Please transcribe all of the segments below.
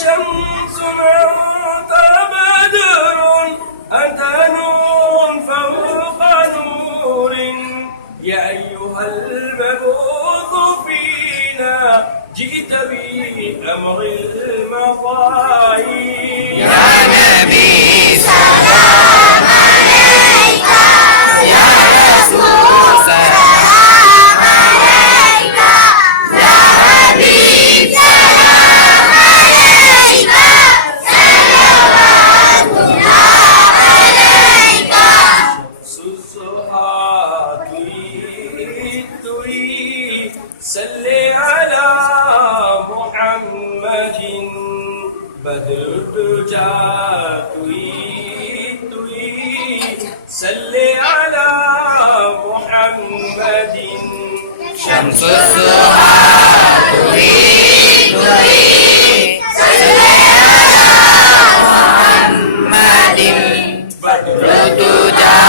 شمس أنت بدر أنت نور فوق نور يا أيها المبعوث فينا جئت بأمر المطايا يا نبي سلام عليك يا رسول سلام عليك يا حبيب سلام عليك صلوات الله عليك الزهى تريد صل على محمد بدر الدجى تريد صل على محمد شمس الضحى تريد صل على محمد بدر الدجى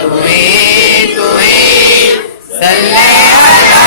تريد صل على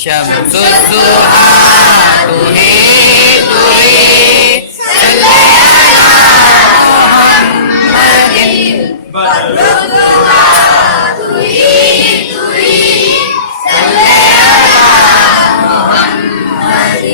شمس الضحى تريد صل على محمد بدر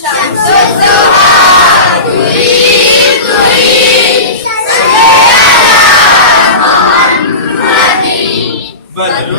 شمس الضحى تريد صل على محمد بدر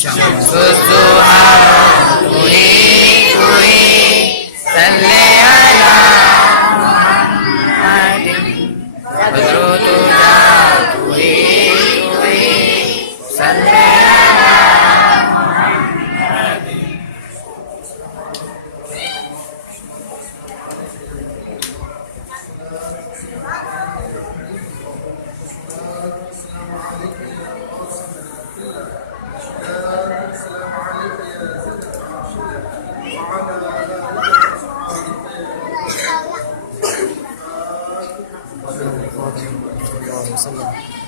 شمس الضحى تريد صل على محمد بدر الدجى تريد صل على محمد صلى الله عليه وسلم